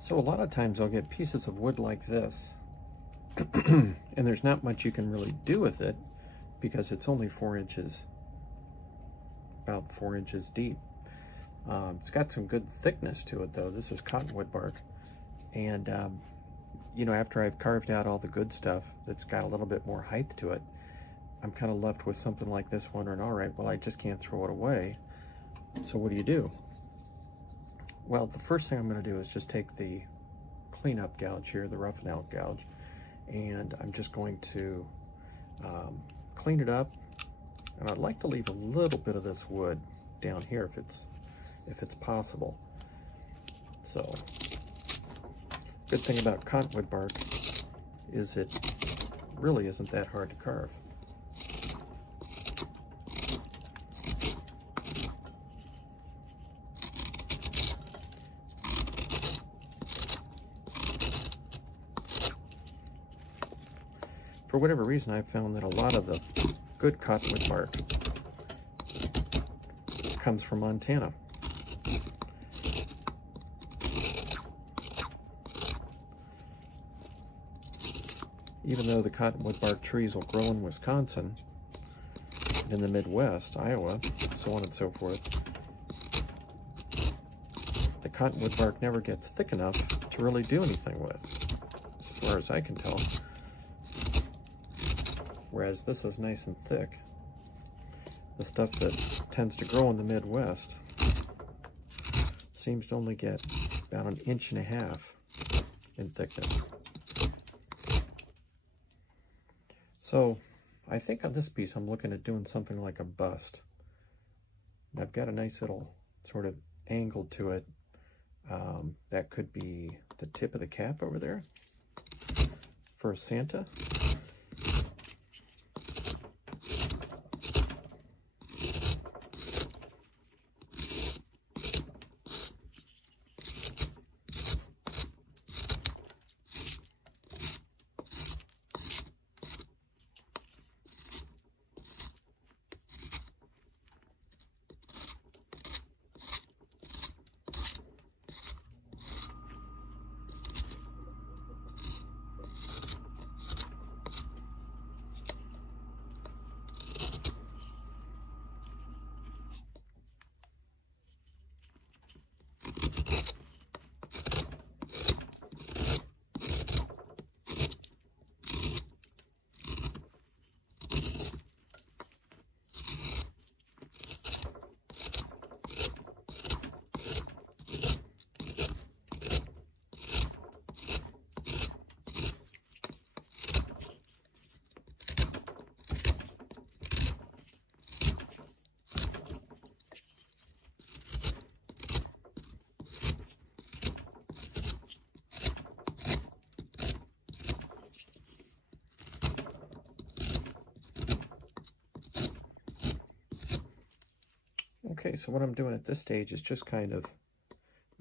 So a lot of times I'll get pieces of wood like this, and there's not much you can really do with it because it's only 4 inches, about 4 inches deep. It's got some good thickness to it though. This is cottonwood bark. And you know, after I've carved out all the good stuff that's got a little bit more height to it, I'm kind of left with something like this, wondering, all right, well, I just can't throw it away. So what do? Well, the first thing I'm going to do is just take the cleanup gouge here, the roughen out gouge, and I'm just going to clean it up. And I'd like to leave a little bit of this wood down here if it's possible. So, good thing about cottonwood bark is it really isn't that hard to carve. For whatever reason, I've found that a lot of the good cottonwood bark comes from Montana. Even though the cottonwood bark trees will grow in Wisconsin, and in the Midwest, Iowa, so on and so forth, the cottonwood bark never gets thick enough to really do anything with, as far as I can tell. Whereas this is nice and thick. The stuff that tends to grow in the Midwest seems to only get about 1.5 inches in thickness. So I think on this piece I'm looking at doing something like a bust. And I've got a nice little sort of angle to it. That could be the tip of the cap over there for a Santa. Okay, so what I'm doing at this stage is just kind of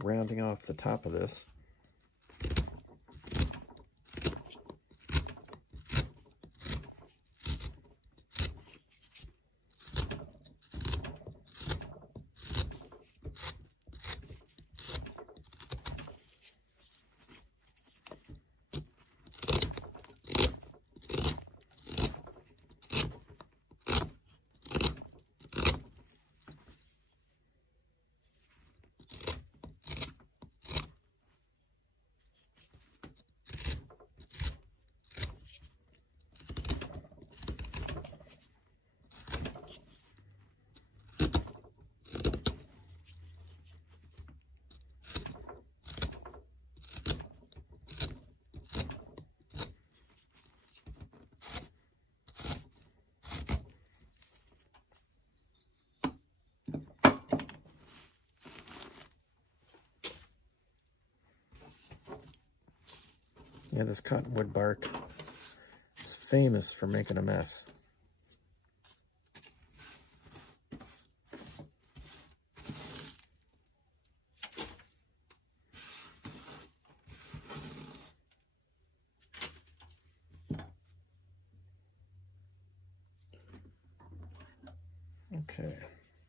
rounding off the top of this. Yeah, this cottonwood bark is famous for making a mess. Okay,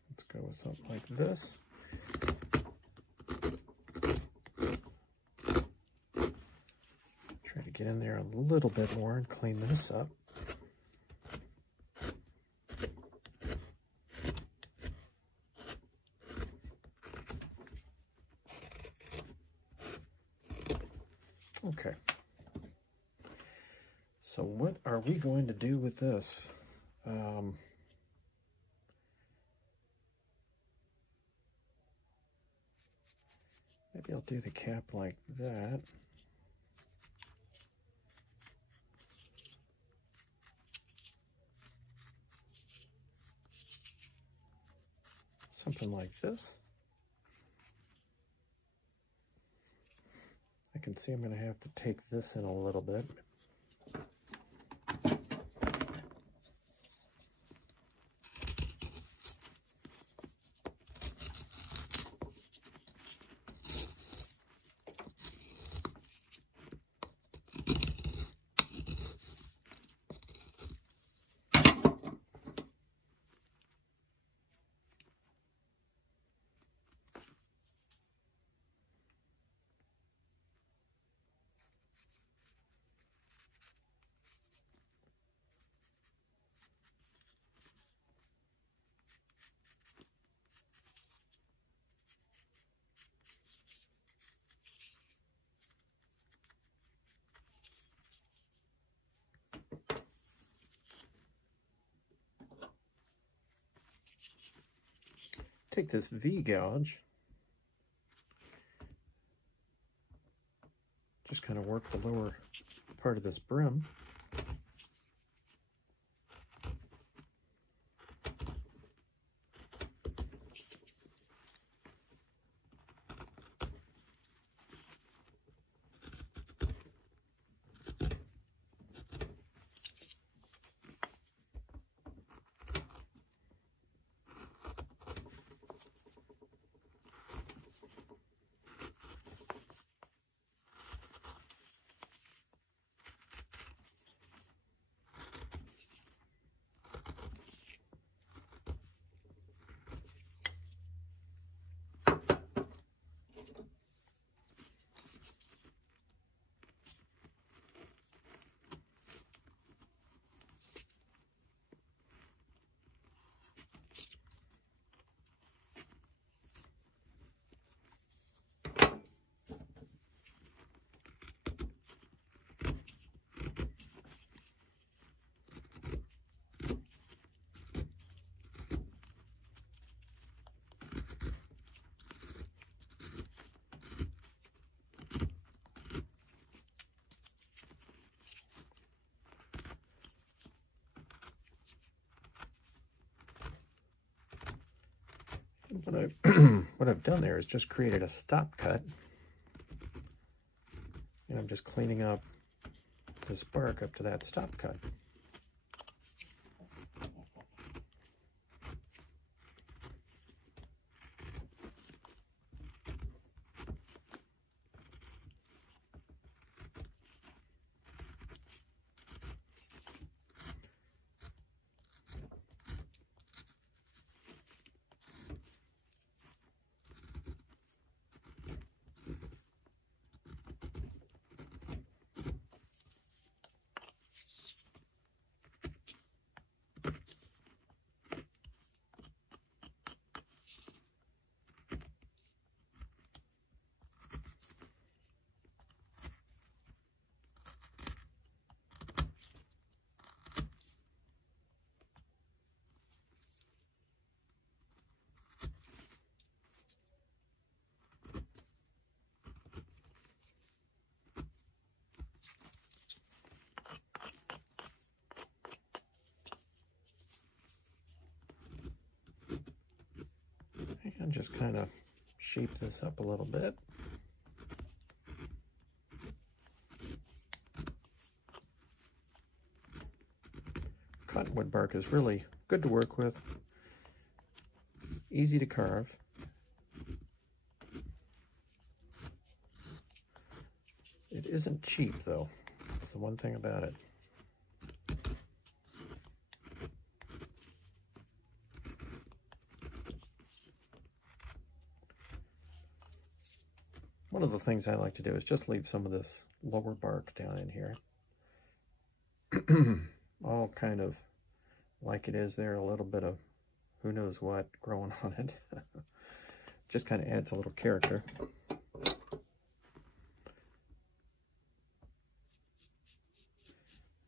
let's go with something like this. get in there a little bit more and clean this up. Okay. So what are we going to do with this? Maybe I'll do the cap like that. Something like this. I can see I'm going to have to take this in a little bit. Take this V-gouge, just kind of work the lower part of this brim. What I've done there is just created a stop cut, and I'm just cleaning up this bark up to that stop cut. And just kind of shape this up a little bit. Cottonwood bark is really good to work with, easy to carve. It isn't cheap though, that's the one thing about it. one of the things I like to do is just leave some of this lower bark down in here. All kind of like it is there, a little bit of who knows what growing on it. Just kind of adds a little character.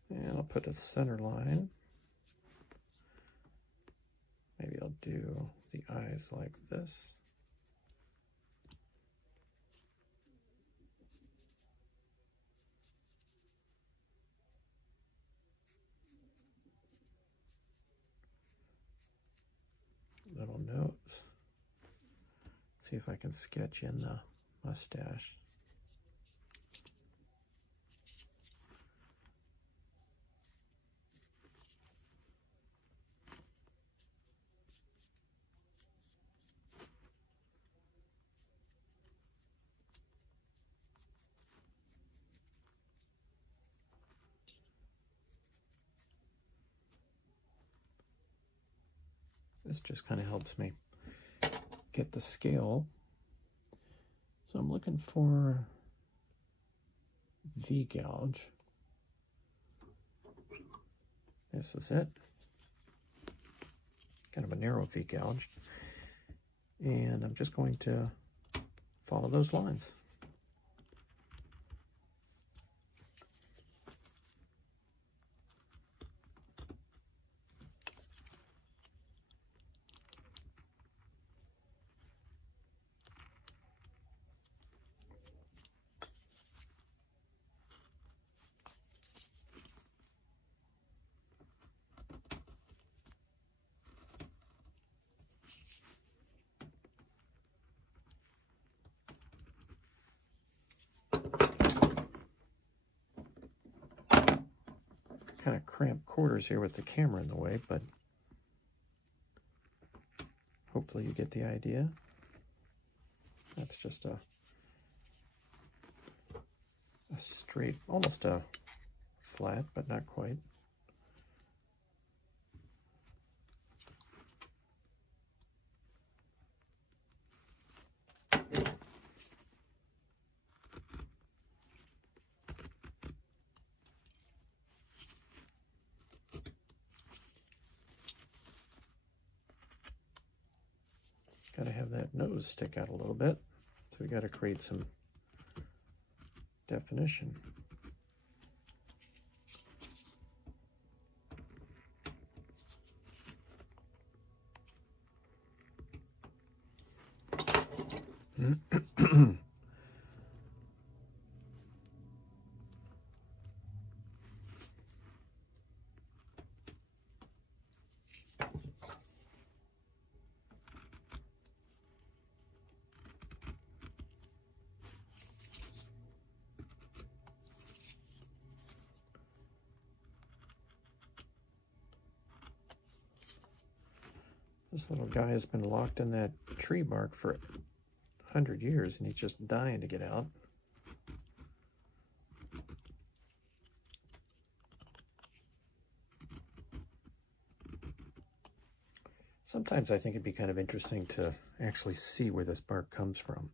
And I'll put a center line. Maybe I'll do the eyes like this. Little nose. See if I can sketch in the mustache. This just kind of helps me get the scale. So I'm looking for V-gouge. This is it. Kind of a narrow V-gouge. And I'm just going to follow those lines. Kind of cramped quarters here with the camera in the way, but hopefully you get the idea. That's just a straight, almost a flat, but not quite. Got to have that nose stick out a little bit, so we got to create some definition. This little guy has been locked in that tree bark for 100 years, and he's just dying to get out. Sometimes I think it'd be kind of interesting to actually see where this bark comes from.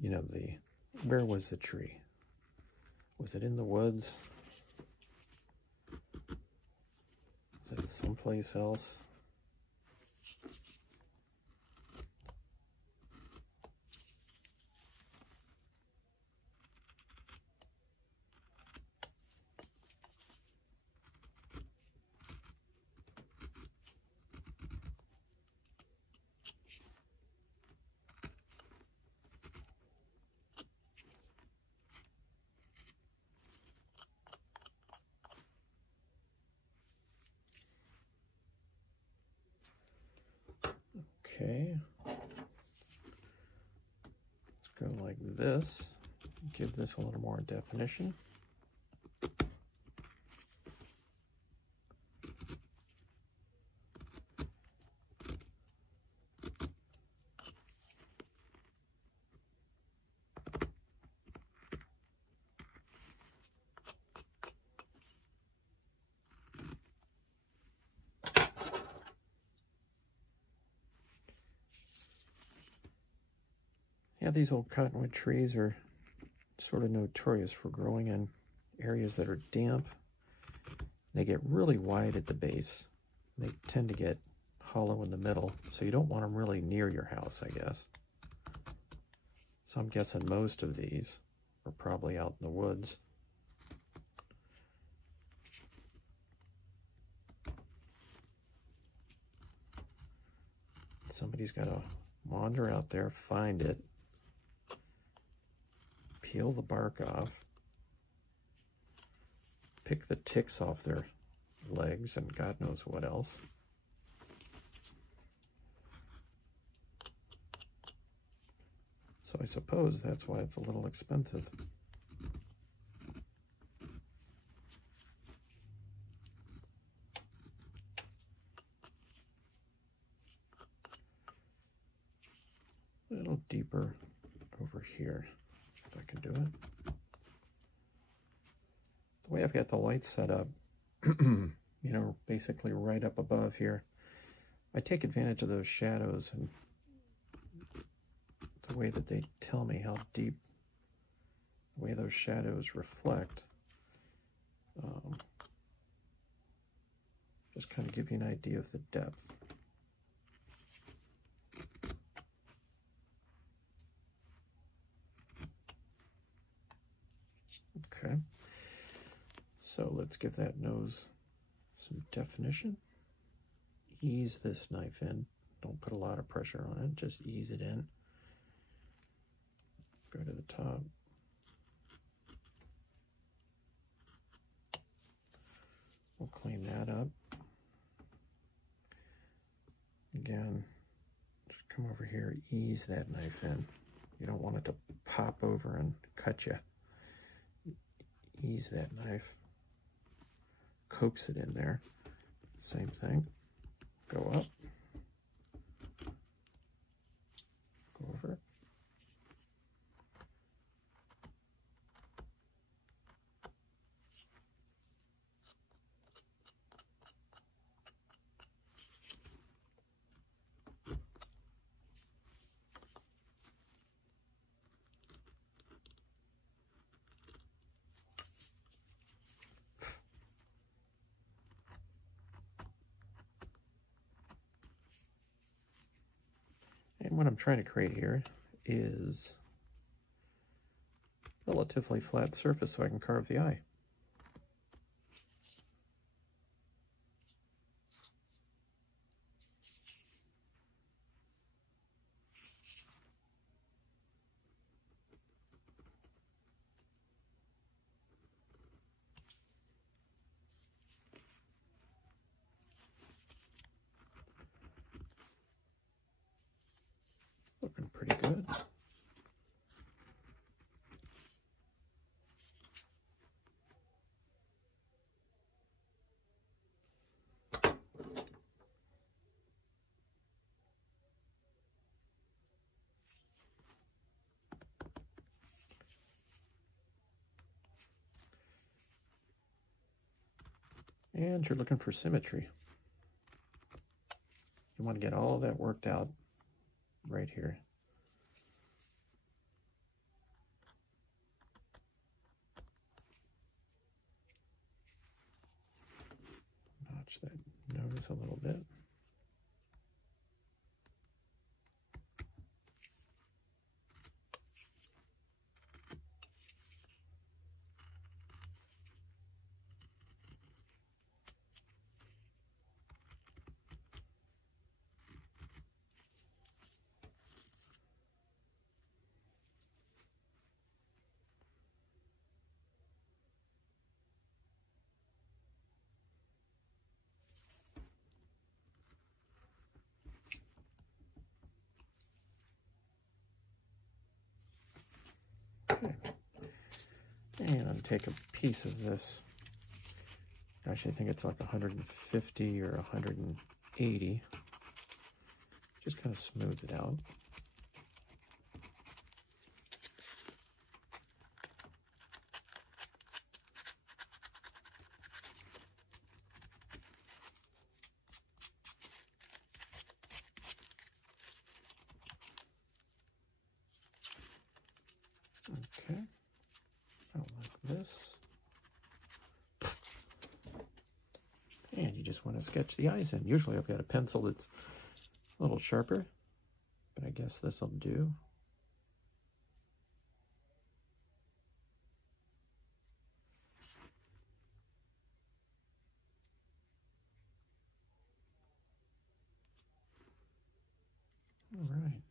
You know, where was the tree? Was it in the woods? Was it someplace else? Okay, let's go like this, give this a little more definition. Yeah, these old cottonwood trees are sort of notorious for growing in areas that are damp. They get really wide at the base. They tend to get hollow in the middle, so you don't want them really near your house, I guess. So I'm guessing most of these are probably out in the woods. Somebody's got to wander out there, find it, peel the bark off, pick the ticks off their legs, and God knows what else. So I suppose that's why it's a little expensive. A little deeper over here, if I can do it. The way I've got the light set up, you know, basically right up above here, I take advantage of those shadows and the way that they tell me how deep, the way those shadows reflect. Just kind of give you an idea of the depth. Okay, so let's give that nose some definition. Ease this knife in. Don't put a lot of pressure on it, just ease it in. Go to the top. We'll clean that up. Again, just come over here, ease that knife in. You don't want it to pop over and cut you. Ease that knife. Coax it in there. Same thing. Go up. Go over. And what I'm trying to create here is a relatively flat surface so I can carve the eye. Looking pretty good. And you're looking for symmetry. You want to get all of that worked out right here. Notch that nose a little bit. Okay. And take a piece of this. Actually, I think it's like 150 or 180. Just kind of smooth it out. Okay, about like this. And you just want to sketch the eyes in. Usually I've got a pencil that's a little sharper, but I guess this will do. All right.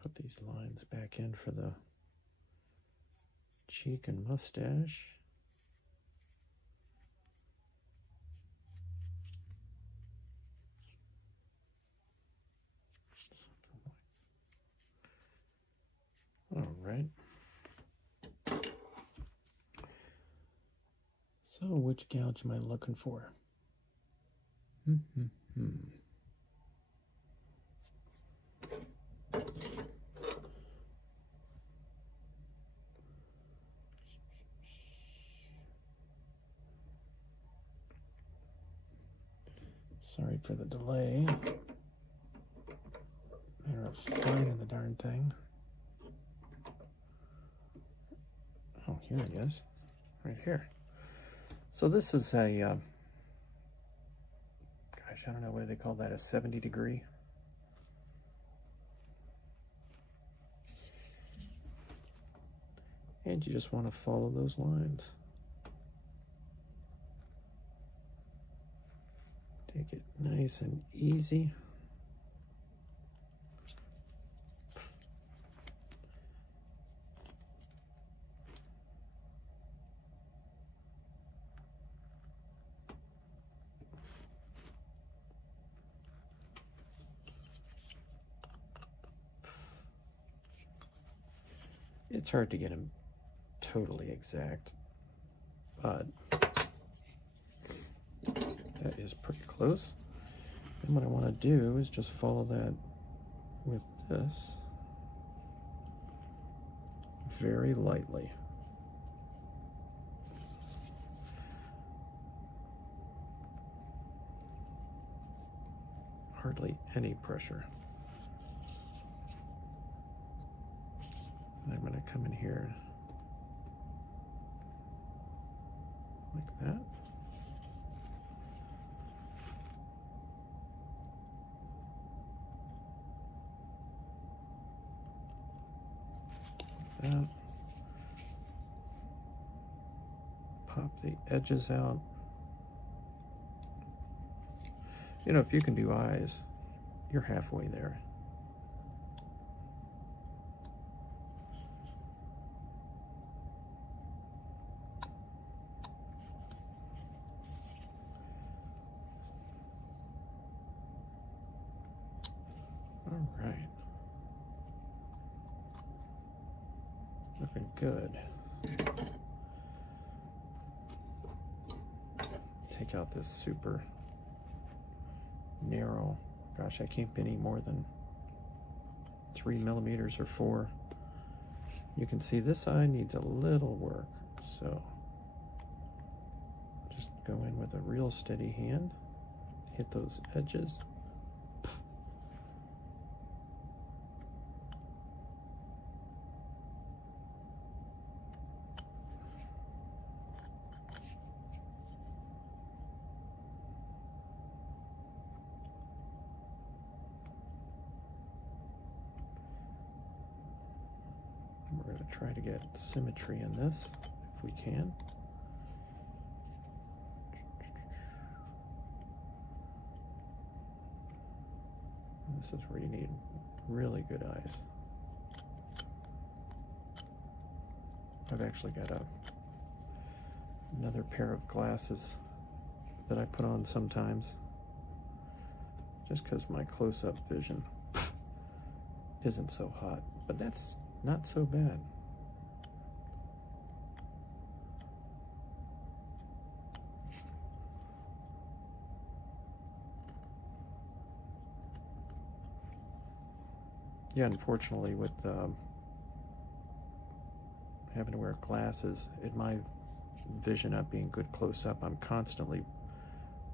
Put these lines back in for the cheek and mustache. All right. So which gouge am I looking for? Sorry for the delay. Matter of finding the darn thing. Oh, here it is. Right here. So this is a, gosh, I don't know, what do they call that, a 70 degree? And you just want to follow those lines. Take it nice and easy. It's hard to get them totally exact, but that is pretty close. And what I want to do is just follow that with this very lightly. Hardly any pressure. And I'm going to come in here like that. Like that. Pop the edges out. You know, if you can do eyes, you're halfway there. All right. Looking good. Take out this super narrow. Gosh, I can't be any more than 3 millimeters or 4. You can see this eye needs a little work, so just go in with a real steady hand, hit those edges. We're going to try to get symmetry in this if we can. And this is where you need really good eyes. I've actually got another pair of glasses that I put on sometimes just because my close-up vision isn't so hot, but that's not so bad. Yeah, unfortunately, with having to wear glasses, in my vision not being good close up, I'm constantly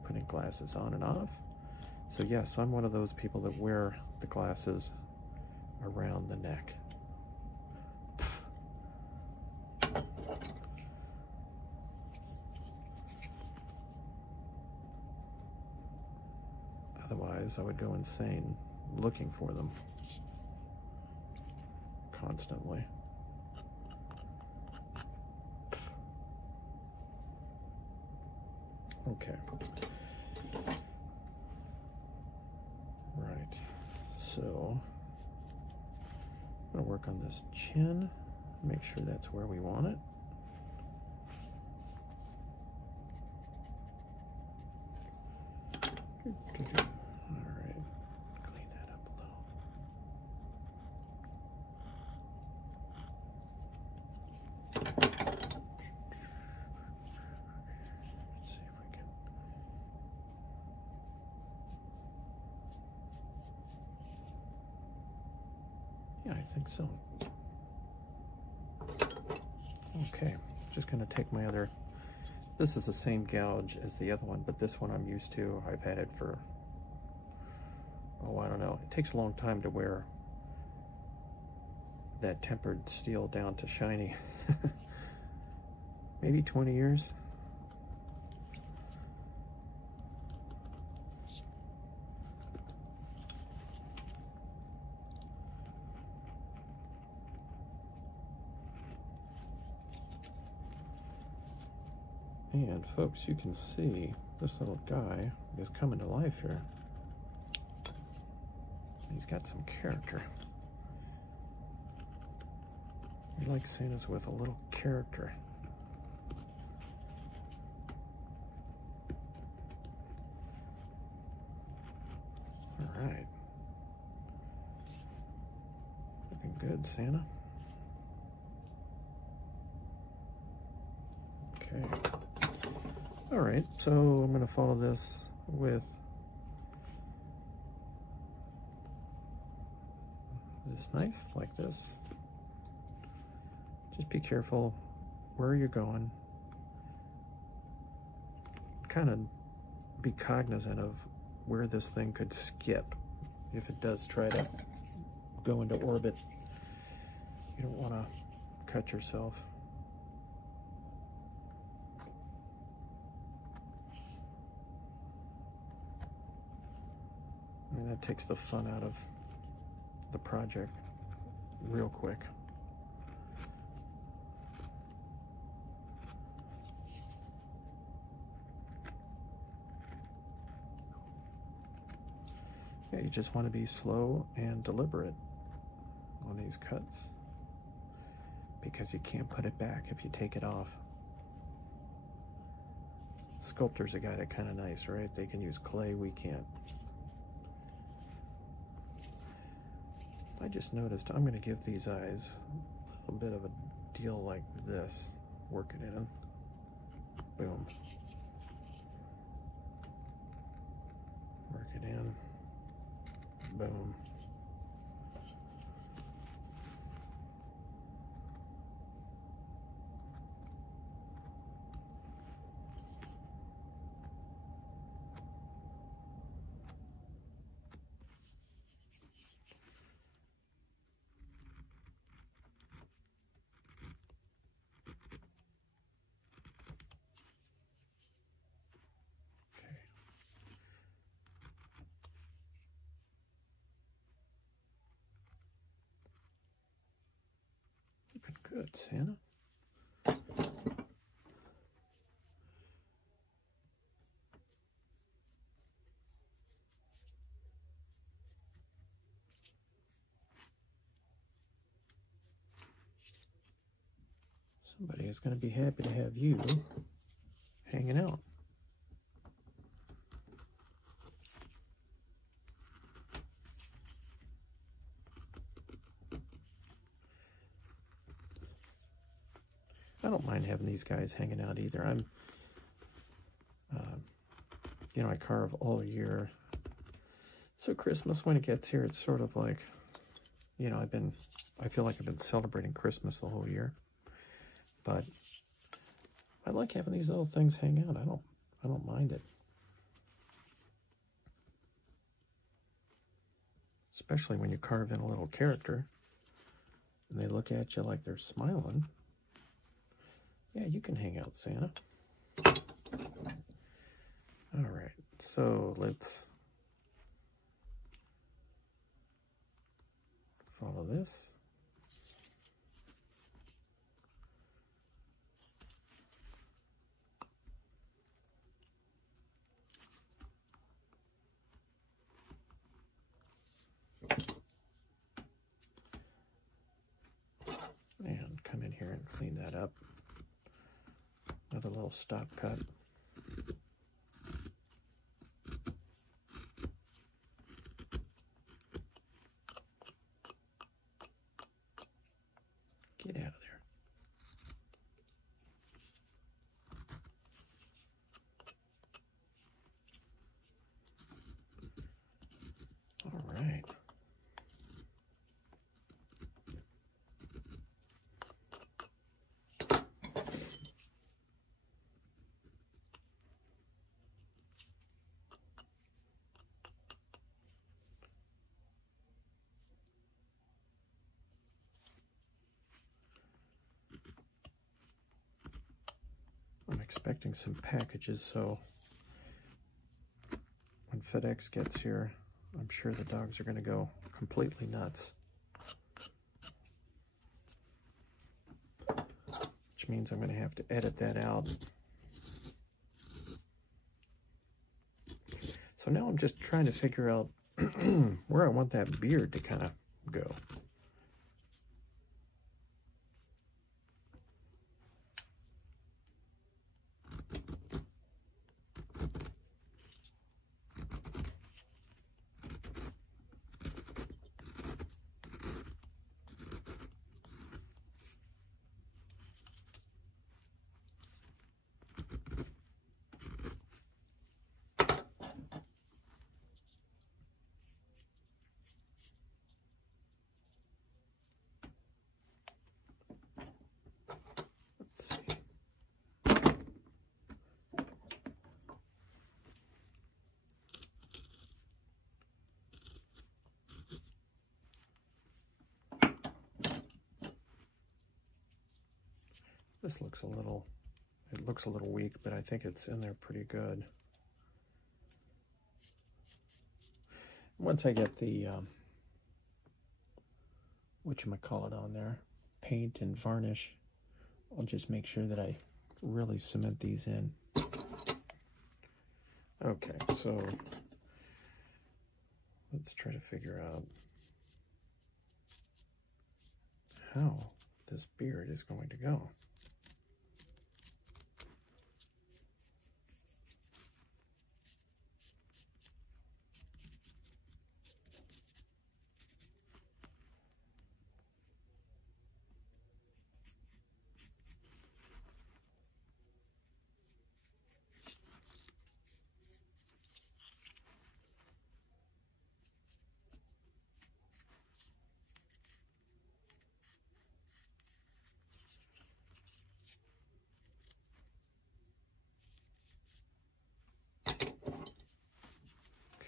putting glasses on and off. So yes, I'm one of those people that wear the glasses around the neck. Otherwise, I would go insane looking for them constantly. Okay. Right. So, I'm going to work on this chin, make sure that's where we want it. All right, clean that up a little. Let's see if we can. Yeah, I think so. Okay, just going to take my other. This is the same gouge as the other one, but this one I'm used to. I've had it for, oh, I don't know. It takes a long time to wear that tempered steel down to shiny. Maybe 20 years. And folks, you can see this little guy is coming to life here. He's got some character. We like Santas with a little character. All right. Looking good, Santa. Okay. All right, so I'm going to follow this with this knife, like this. Just be careful where you're going. Kind of be cognizant of where this thing could skip if it does try to go into orbit. You don't want to cut yourself. I mean, that takes the fun out of the project real quick. Yeah, you just want to be slow and deliberate on these cuts because you can't put it back if you take it off. Sculptors have got it kind of nice, right? They can use clay, we can't. I just noticed I'm going to give these eyes a little bit of a deal like this. Work it in. Boom. Work it in. Boom. Looking good, Santa. Somebody is going to be happy to have you hanging out. I don't mind having these guys hanging out either. I'm, you know, I carve all year. So Christmas, when it gets here, it's sort of like, you know, I feel like I've been celebrating Christmas the whole year. But I like having these little things hang out. I don't mind it. especially when you carve in a little character and they look at you like they're smiling. Yeah, you can hang out, Santa. All right, so let's follow this. And come in here and clean that up. Another little stop cut. Get out of there. All right. I'm expecting some packages, so when FedEx gets here, I'm sure the dogs are going to go completely nuts. Which means I'm going to have to edit that out. So now I'm just trying to figure out where I want that beard to kind of go. This looks a little, it looks a little weak, but I think it's in there pretty good. Once I get the, whatchamacallit on there, paint and varnish, I'll just make sure that I really cement these in. Okay, so let's try to figure out how this beard is going to go.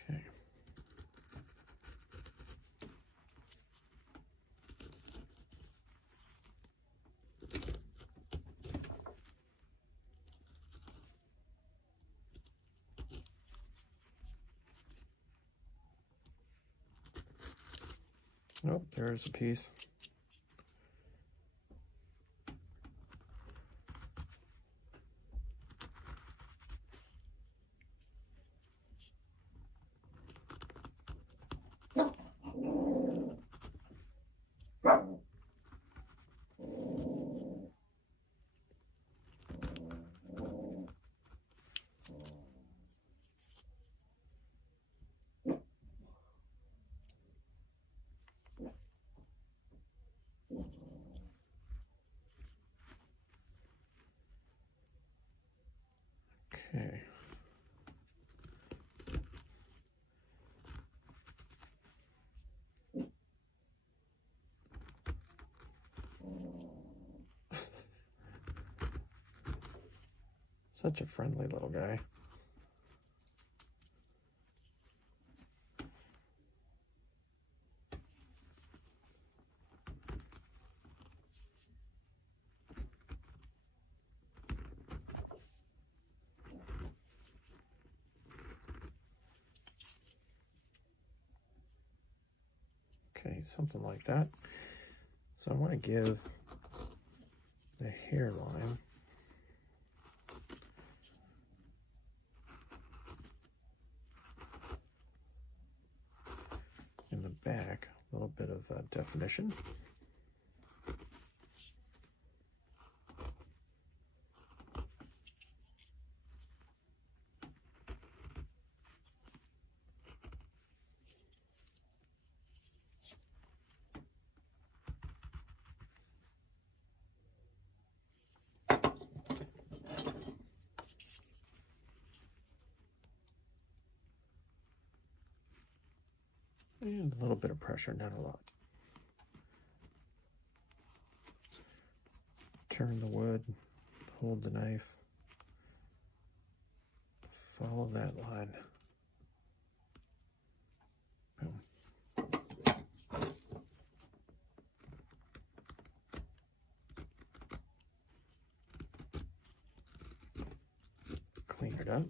Okay. Oh, there's a piece. Okay. Such a friendly little guy. Okay, something like that. So I want to give the hairline in the back a little bit of definition. And a little bit of pressure, not a lot. Turn the wood, hold the knife, follow that line. Boom. Clean it up.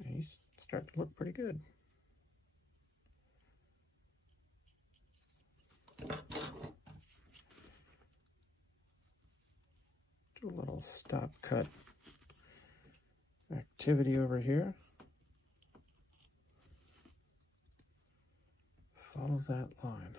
He's starting to look pretty good. Do a little stop cut activity over here. Follow that line.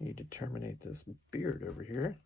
Need to terminate this beard over here.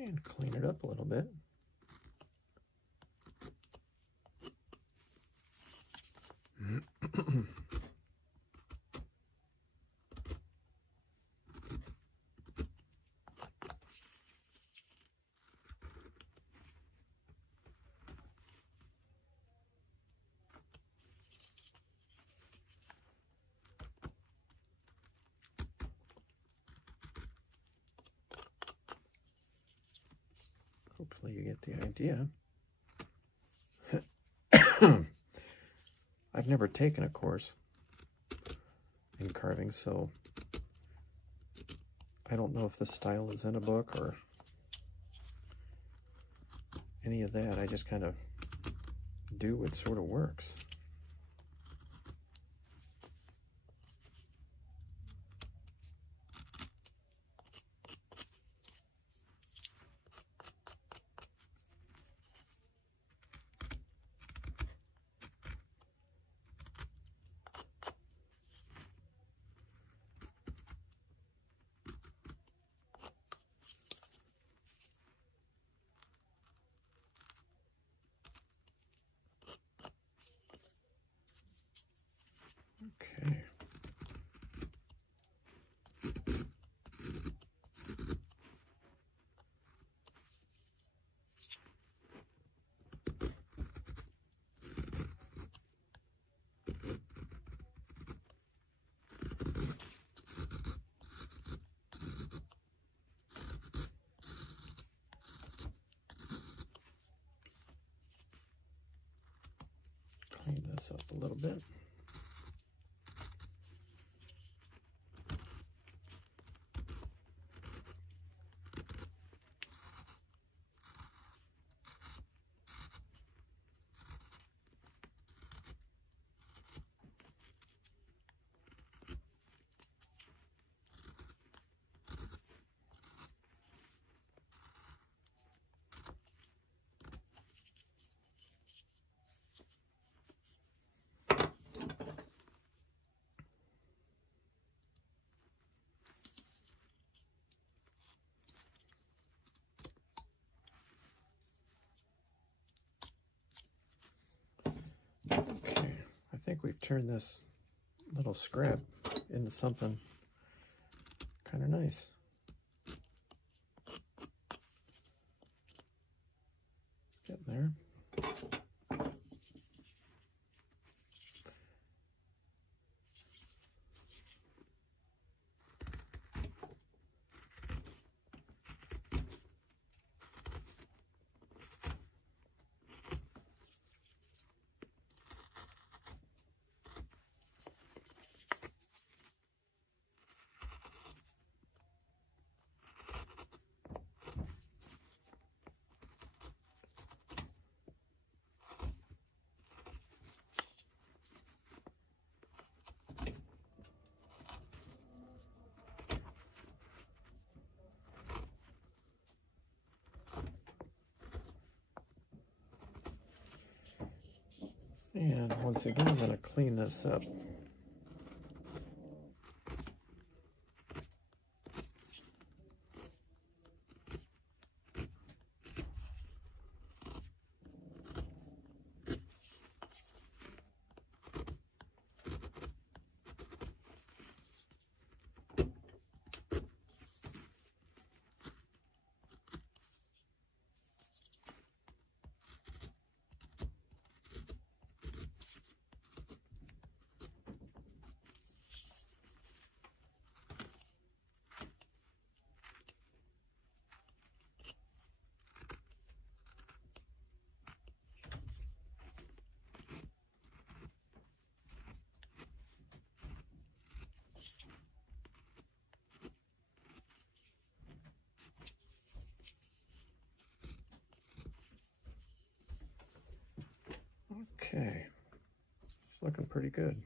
And clean it up a little bit. Hopefully you get the idea. I've never taken a course in carving, so I don't know if this style is in a book or any of that. I just kind of do what sort of works. Okay. Clean this up a little bit. Okay, I think we've turned this little scrap into something kind of nice. Getting there. And once again, I'm going to clean this up. Okay, it's looking pretty good.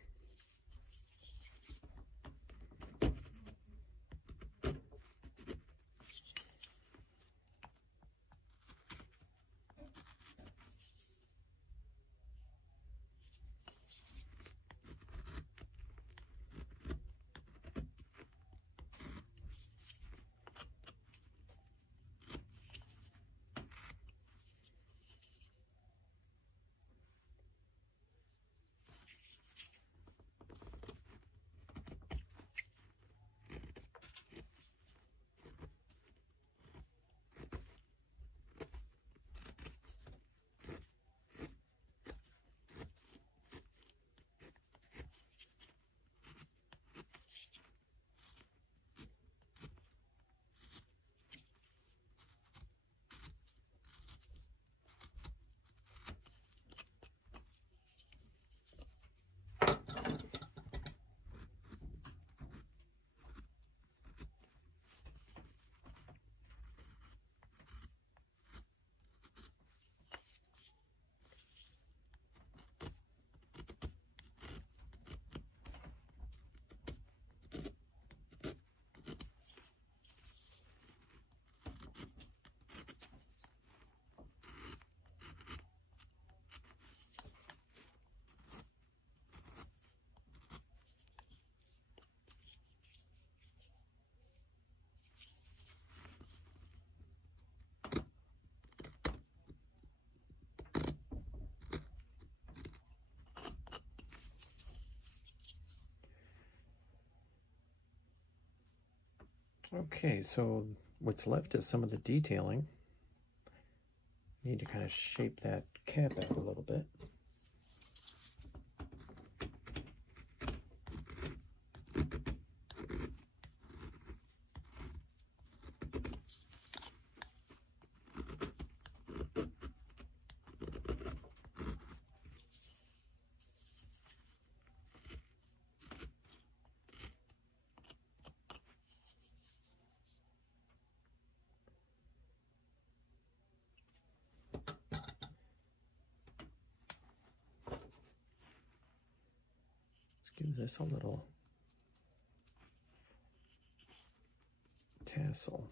Okay, so what's left is some of the detailing. Need to kind of shape that cap out a little bit. Give this a little tassel.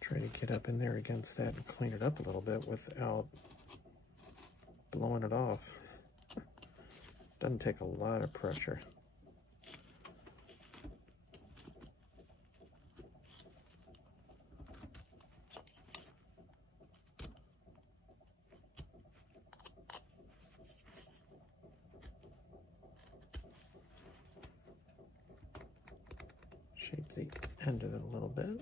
Try to get up in there against that and clean it up a little bit without blowing it off. Doesn't take a lot of pressure. Shape the end of it a little bit.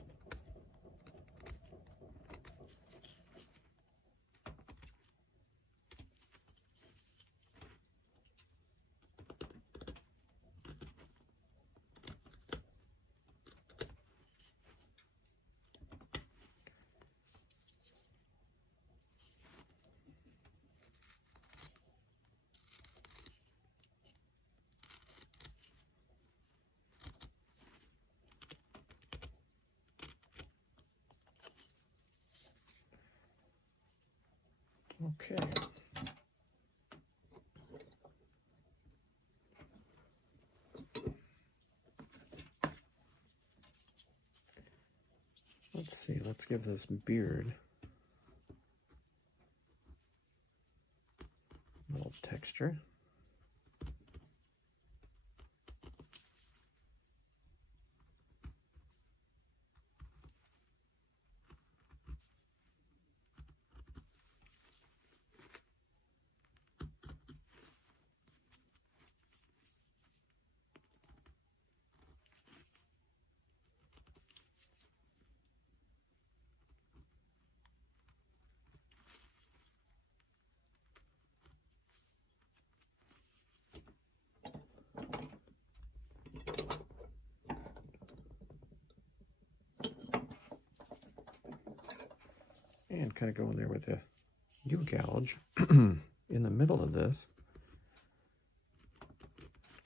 Okay. Let's see, let's give this beard a little texture. And kind of go in there with a U-gouge in the middle of this.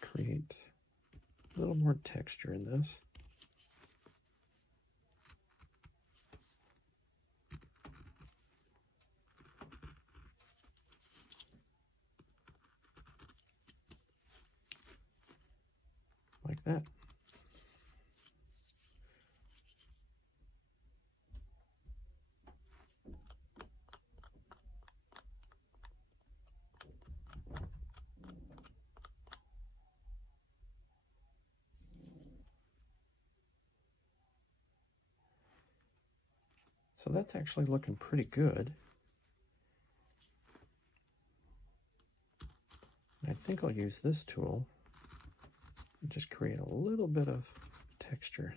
Create a little more texture in this. Like that. So that's actually looking pretty good. I think I'll use this tool and just create a little bit of texture.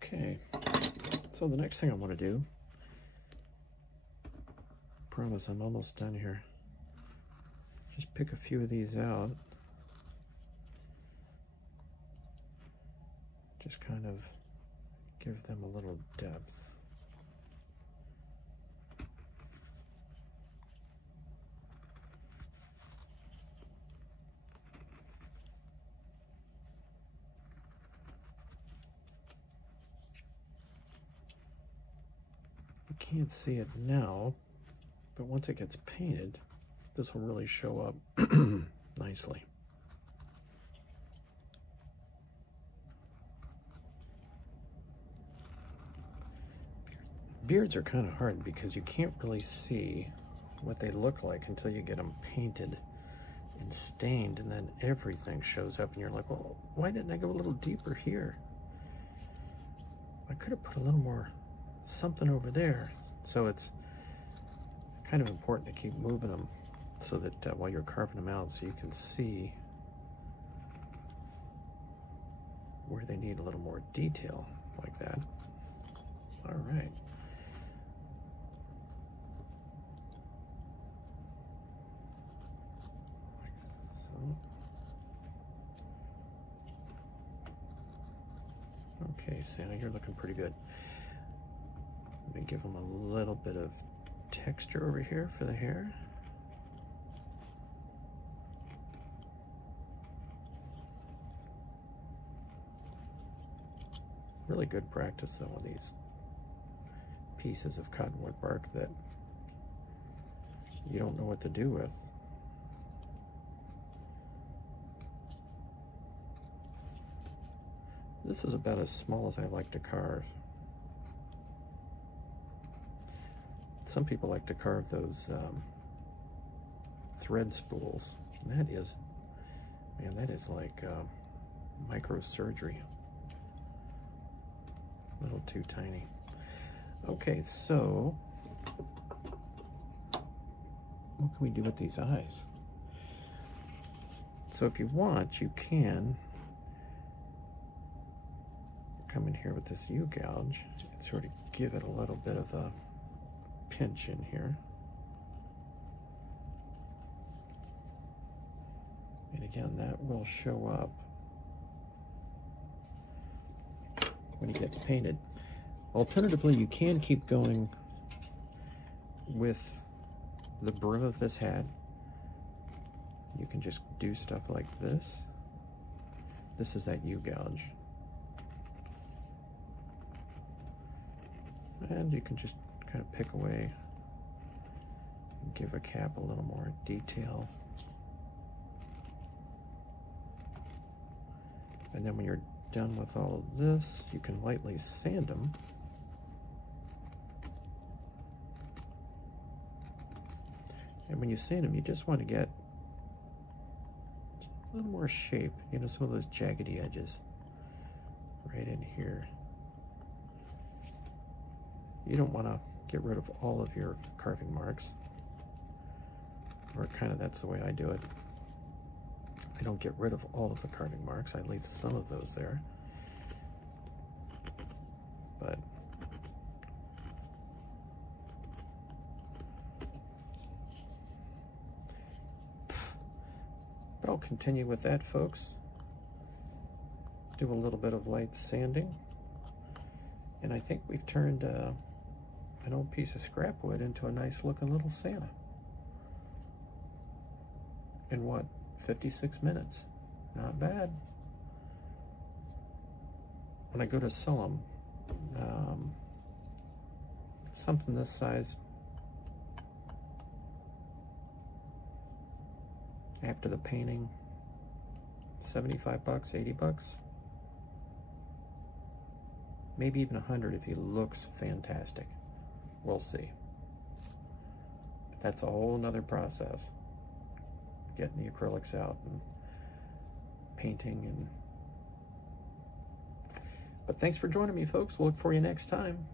Okay, so the next thing I want to do, promise I'm almost done here, just pick a few of these out, just kind of give them a little depth. Can't see it now, but once it gets painted, this will really show up nicely. Beards are kind of hard because you can't really see what they look like until you get them painted and stained, and then everything shows up and you're like, well, why didn't I go a little deeper here? I could have put a little more something over there. So it's kind of important to keep moving them so that while you're carving them out, so you can see where they need a little more detail, like that. All right. So, okay, Santa, you're looking pretty good. Let me give them a little bit of texture over here for the hair. Really good practice though on these pieces of cottonwood bark that you don't know what to do with. This is about as small as I like to carve. Some people like to carve those thread spools. And that is, man, that is like microsurgery. A little too tiny. Okay, so what can we do with these eyes? So if you want, you can come in here with this U-gouge and sort of give it a little bit of a pinch in here. And again, that will show up when it gets painted. Alternatively, you can keep going with the brim of this hat. You can just do stuff like this. This is that U-gouge. And you can just kind of pick away, Give a cap a little more detail. And then when you're done with all of this, you can lightly sand them. And when you sand them, you just want to get a little more shape, you know, some of those jaggedy edges right in here. You don't want to get rid of all of your carving marks, or kind of that's the way I do it. I don't get rid of all of the carving marks. I leave some of those there. But I'll continue with that, folks. Do a little bit of light sanding. And I think we've turned an old piece of scrap wood into a nice looking little Santa. In what, 56 minutes? Not bad. When I go to sell them, something this size, after the painting, 75 bucks, 80 bucks, maybe even 100 if he looks fantastic. We'll see. That's a whole nother process, getting the acrylics out and painting. But thanks for joining me, folks. We'll look for you next time.